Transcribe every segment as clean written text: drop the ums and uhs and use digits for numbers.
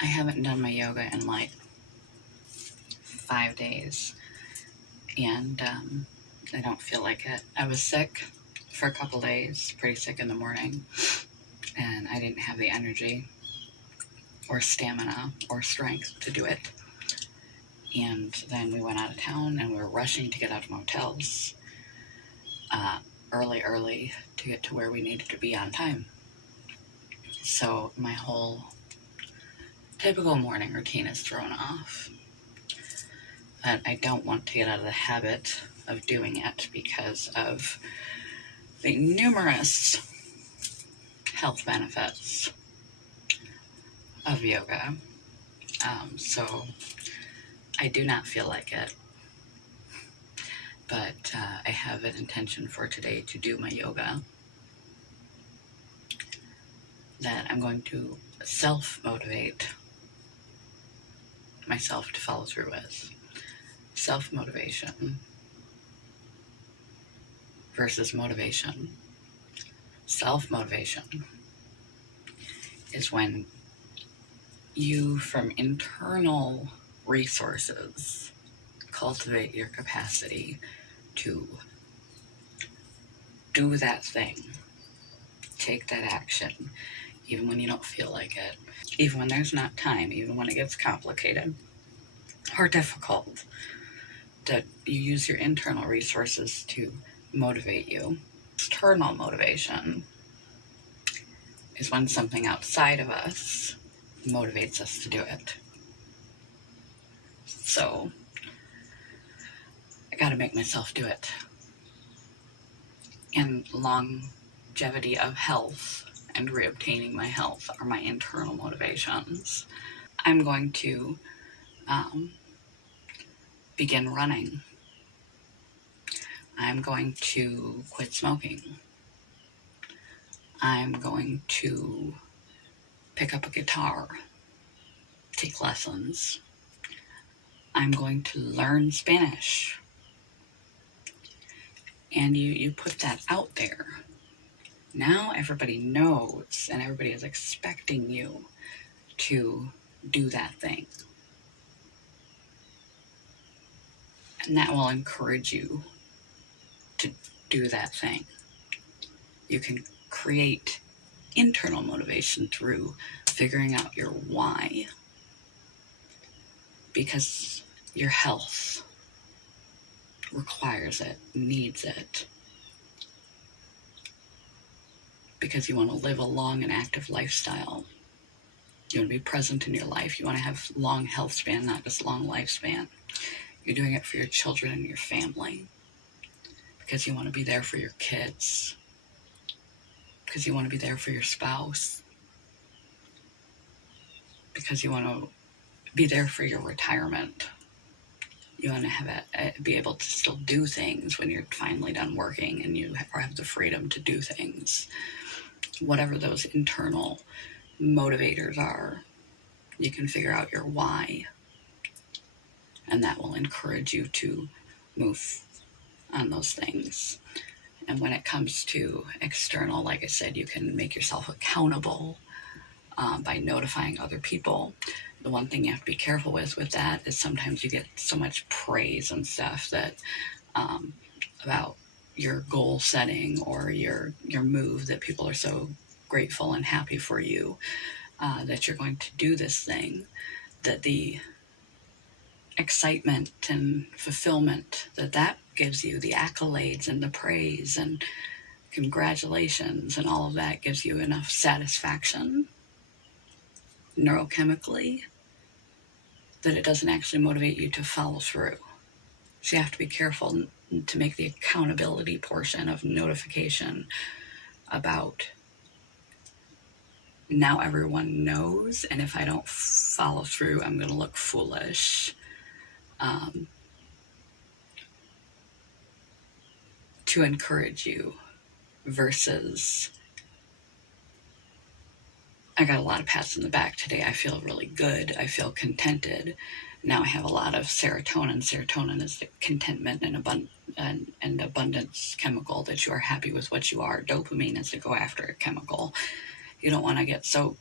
I haven't done my yoga in like 5 days, and I don't feel like it. I was sick for a couple days, pretty sick in the morning, and I didn't have the energy or stamina or strength to do it. And then we went out of town and we were rushing to get out of motels early to get to where we needed to be on time. So my whole typical morning routine is thrown off. But I don't want to get out of the habit of doing it because of the numerous health benefits of yoga. So I do not feel like it, but I have an intention for today to do my yoga that I'm going to self-motivate myself to follow through with. Self-motivation versus motivation. Self-motivation is when you, from internal resources, cultivate your capacity to do that thing, take that action, even when you don't feel like it, even when there's not time, even when it gets complicated or difficult, that you use your internal resources to motivate you. External motivation is when something outside of us motivates us to do it. So I gotta make myself do it. And longevity of health and reobtaining my health are my internal motivations. I'm going to begin running. I'm going to quit smoking. I'm going to pick up a guitar, take lessons. I'm going to learn Spanish. And you put that out there. Now everybody knows and everybody is expecting you to do that thing. And that will encourage you to do that thing. You can create internal motivation through figuring out your why. Because your health requires it, needs it. Because you want to live a long and active lifestyle. You want to be present in your life. You want to have long health span, not just long lifespan. You're doing it for your children and your family. Because you want to be there for your kids. Because you want to be there for your spouse. Because you want to be there for your retirement. You want to have be able to still do things when you're finally done working and you have the freedom to do things. Whatever those internal motivators are, you can figure out your why. And that will encourage you to move on those things. And when it comes to external, like I said, you can make yourself accountable by notifying other people. The one thing you have to be careful with that is sometimes you get so much praise and stuff that about your goal setting or your move that people are so grateful and happy for you that you're going to do this thing, that the excitement and fulfillment that gives you, the accolades and the praise and congratulations and all of that gives you enough satisfaction neurochemically that it doesn't actually motivate you to follow through. So you have to be careful to make the accountability portion of notification about now everyone knows, and if I don't follow through, I'm going to look foolish. To encourage you versus I got a lot of pats in the back today. I feel really good. I feel contented. Now I have a lot of serotonin. Serotonin is the contentment and abundance chemical that you are happy with what you are. Dopamine is the go after it chemical. You don't want to get so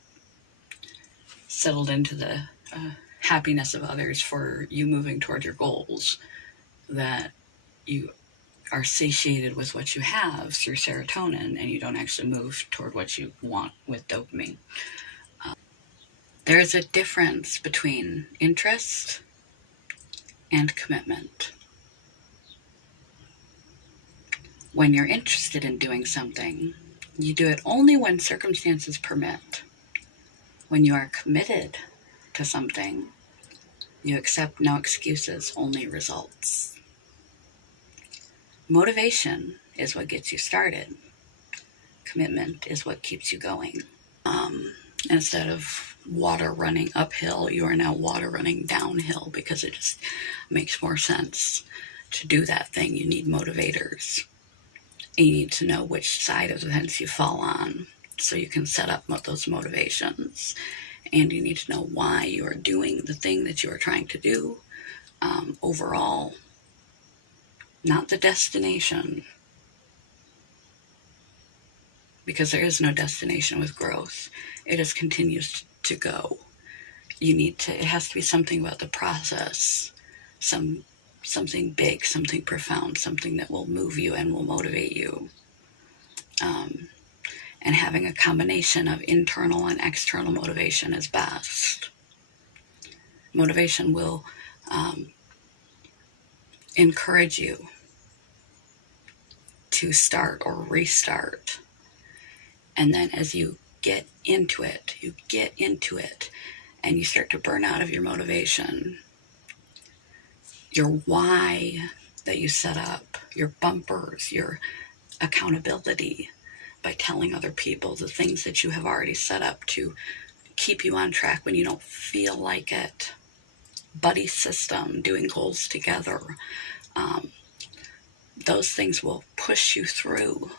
settled into the happiness of others for you moving toward your goals, that you are satiated with what you have through serotonin and you don't actually move toward what you want with dopamine. There's a difference between interest and commitment. When you're interested in doing something, you do it only when circumstances permit. When you are committed to something, you accept no excuses, only results. Motivation is what gets you started. Commitment is what keeps you going. Instead of water running uphill, you are now water running downhill because it just makes more sense to do that thing. You need motivators. And you need to know which side of the fence you fall on so you can set up those motivations. And you need to know why you are doing the thing that you are trying to do overall, not the destination. Because there is no destination with growth. It just continues to go. It has to be something about the process, something big, something profound, something that will move you and will motivate you. And having a combination of internal and external motivation is best. Motivation will encourage you to start or restart. And then as you get into it, and you start to burn out of your motivation, your why that you set up, your bumpers, your accountability by telling other people the things that you have already set up to keep you on track when you don't feel like it. Buddy system, doing goals together. Those things will push you through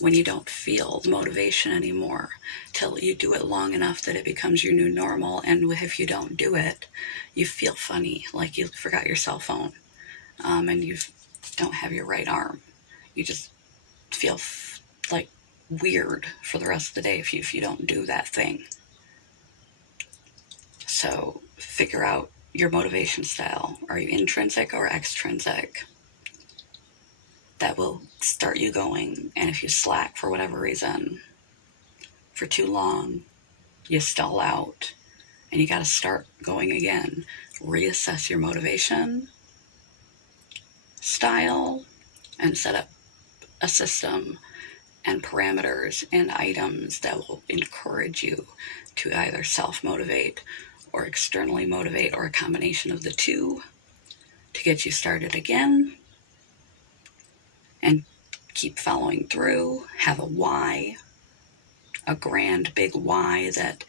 when you don't feel motivation anymore, till you do it long enough that it becomes your new normal. And if you don't do it, you feel funny, like you forgot your cell phone, and you don't have your right arm. You just feel like weird for the rest of the day if you don't do that thing. So figure out your motivation style. Are you intrinsic or extrinsic? That will start you going. And if you slack for whatever reason for too long, you stall out and you got to start going again. Reassess your motivation style and set up a system and parameters and items that will encourage you to either self-motivate or externally motivate, or a combination of the two, to get you started again and keep following through. Have a why, a grand big why that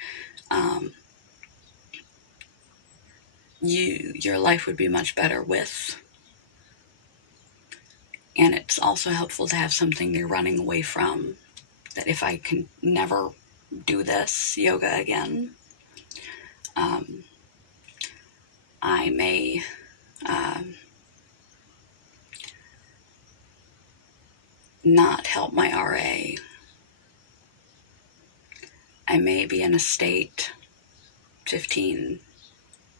your life would be much better with. And it's also helpful to have something you're running away from, that if I can never do this yoga again, I may not help my RA. I may be in a state 15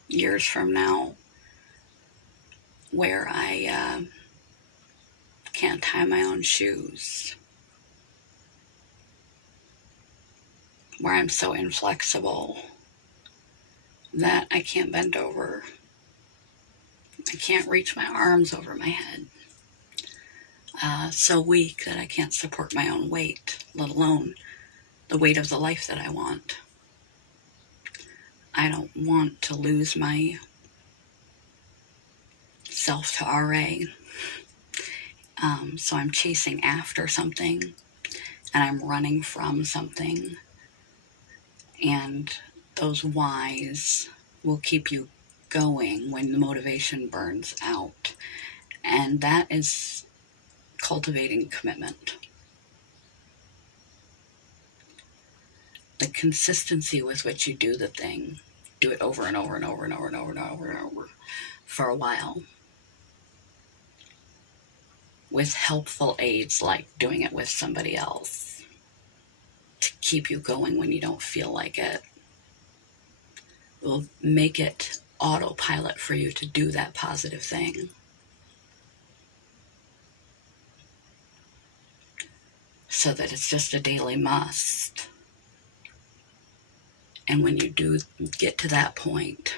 years from now where I can't tie my own shoes, where I'm so inflexible that I can't bend over. I can't reach my arms over my head. So weak that I can't support my own weight, let alone the weight of the life that I want. I don't want to lose my self to RA. So I'm chasing after something and I'm running from something. And those whys will keep you going when the motivation burns out. And that is cultivating commitment. The consistency with which you do the thing. Do it over and over and over and over and over and over and over for a while. With helpful aids like doing it with somebody else to keep you going when you don't feel like it. will make it autopilot for you to do that positive thing. So that it's just a daily must. And when you do get to that point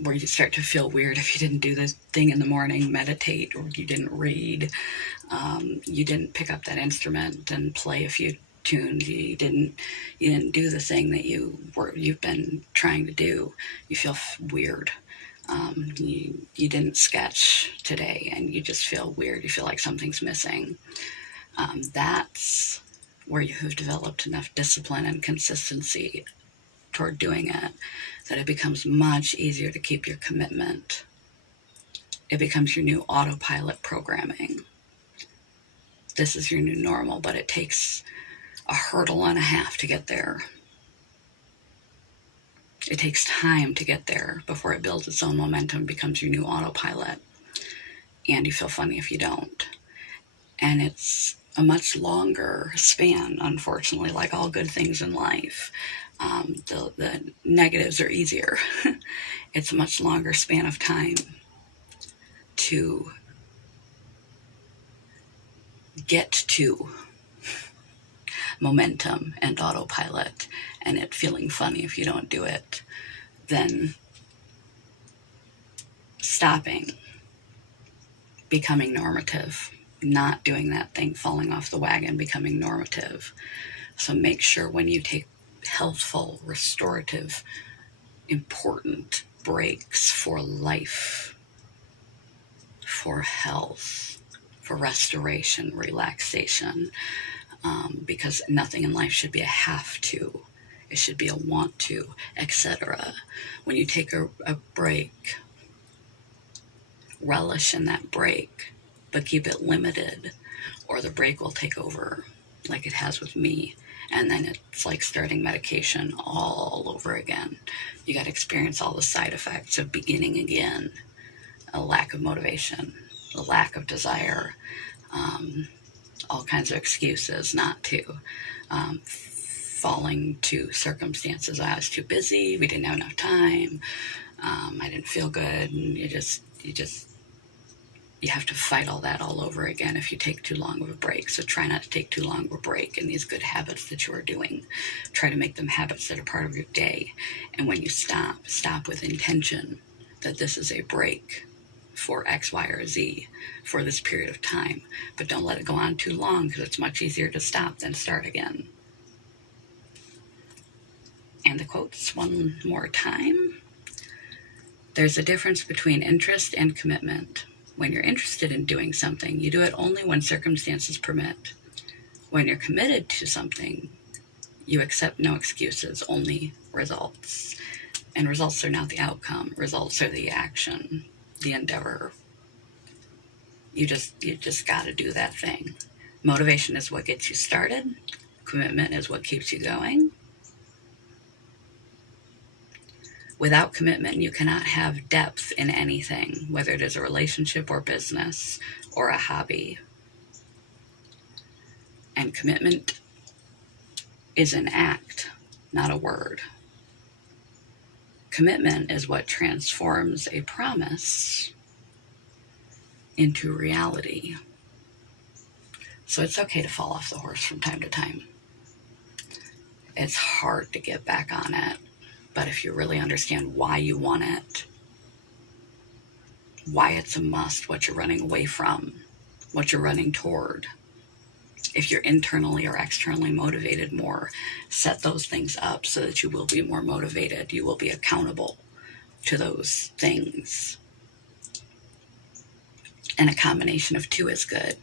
where you start to feel weird if you didn't do this thing in the morning, meditate, or you didn't read, you didn't pick up that instrument and play a few tunes, you didn't do the thing that you've been trying to do, you feel weird. You didn't sketch today and you just feel weird, you feel like something's missing. That's where you have developed enough discipline and consistency toward doing it that it becomes much easier to keep your commitment. It becomes your new autopilot programming. This is your new normal, but it takes a hurdle and a half to get there. It takes time to get there before it builds its own momentum, becomes your new autopilot. And you feel funny if you don't. And it's a much longer span, unfortunately, like all good things in life. The negatives are easier. It's a much longer span of time to get to momentum and autopilot and it feeling funny if you don't do it than stopping, becoming normative, not doing that thing, falling off the wagon, becoming normative. So make sure when you take healthful, restorative, important breaks for life, for health, for restoration, relaxation, because nothing in life should be a have to. It should be a want to, etc. When you take a break, relish in that break, but keep it limited, or the break will take over, like it has with me. And then it's like starting medication all over again. You got to experience all the side effects of beginning again. A lack of motivation, a lack of desire, all kinds of excuses not to, falling to circumstances. I was too busy, we didn't have enough time, I didn't feel good, and you have to fight all that all over again if you take too long of a break. So try not to take too long of a break in these good habits that you are doing. Try to make them habits that are part of your day. And when you stop with intention that this is a break for X, Y, or Z for this period of time. But don't let it go on too long because it's much easier to stop than start again. And the quotes one more time. There's a difference between interest and commitment. When you're interested in doing something, you do it only when circumstances permit. When you're committed to something, you accept no excuses, only results. And results are not the outcome. Results are the action, the endeavor. You just got to do that thing. Motivation is what gets you started. Commitment is what keeps you going. Without commitment, you cannot have depth in anything, whether it is a relationship or business or a hobby. And commitment is an act, not a word. Commitment is what transforms a promise into reality. So it's okay to fall off the horse from time to time. It's hard to get back on it. But if you really understand why you want it, why it's a must, what you're running away from, what you're running toward, if you're internally or externally motivated more, set those things up so that you will be more motivated. You will be accountable to those things. And a combination of two is good.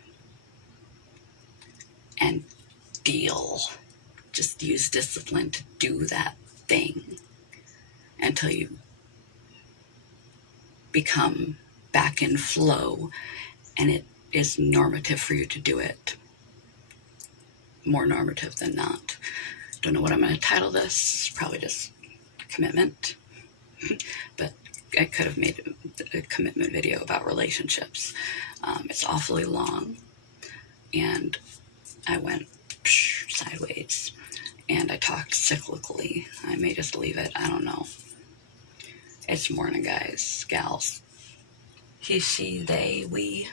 And just use discipline to do that thing until you become back in flow and it is normative for you to do it. More normative than not. Don't know what I'm going to title this. Probably just commitment. But I could have made a commitment video about relationships. It's awfully long. And I went sideways. And I talked cyclically. I may just leave it. I don't know. It's morning, guys, gals. He, she, they, we.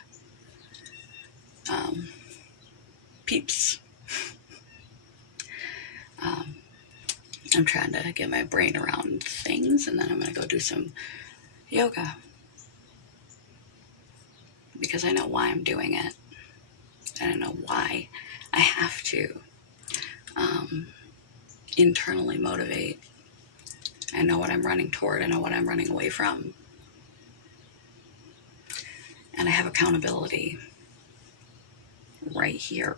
Peeps. I'm trying to get my brain around things, and then I'm going to go do some yoga. Because I know why I'm doing it. And I know why I have to internally motivate. I know what I'm running toward. I know what I'm running away from. And I have accountability right here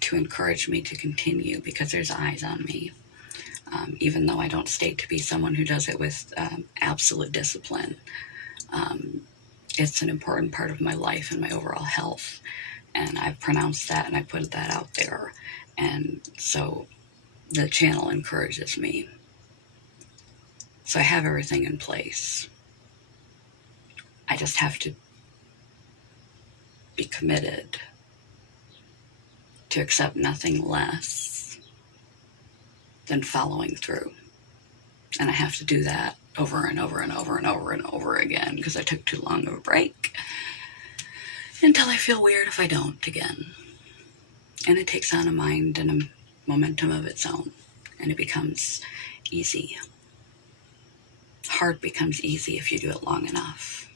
to encourage me to continue, because there's eyes on me. Even though I don't state to be someone who does it with absolute discipline, it's an important part of my life and my overall health. And I've pronounced that and I put that out there. And so the channel encourages me. So I have everything in place. I just have to be committed to accept nothing less than following through. And I have to do that over and over and over and over and over again, because I took too long of a break, until I feel weird if I don't again. And it takes on a mind and a momentum of its own, and it becomes easy. Hard becomes easy if you do it long enough.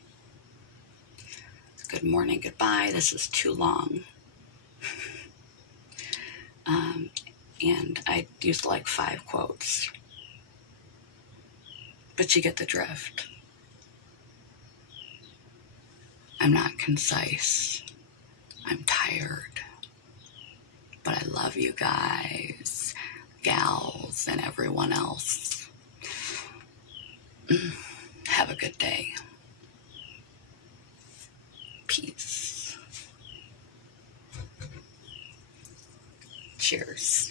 Good morning, goodbye. This is too long. And I used like 5 quotes. But you get the drift. I'm not concise. I'm tired. But I love you guys, gals, and everyone else. Have a good day. Peace. Cheers.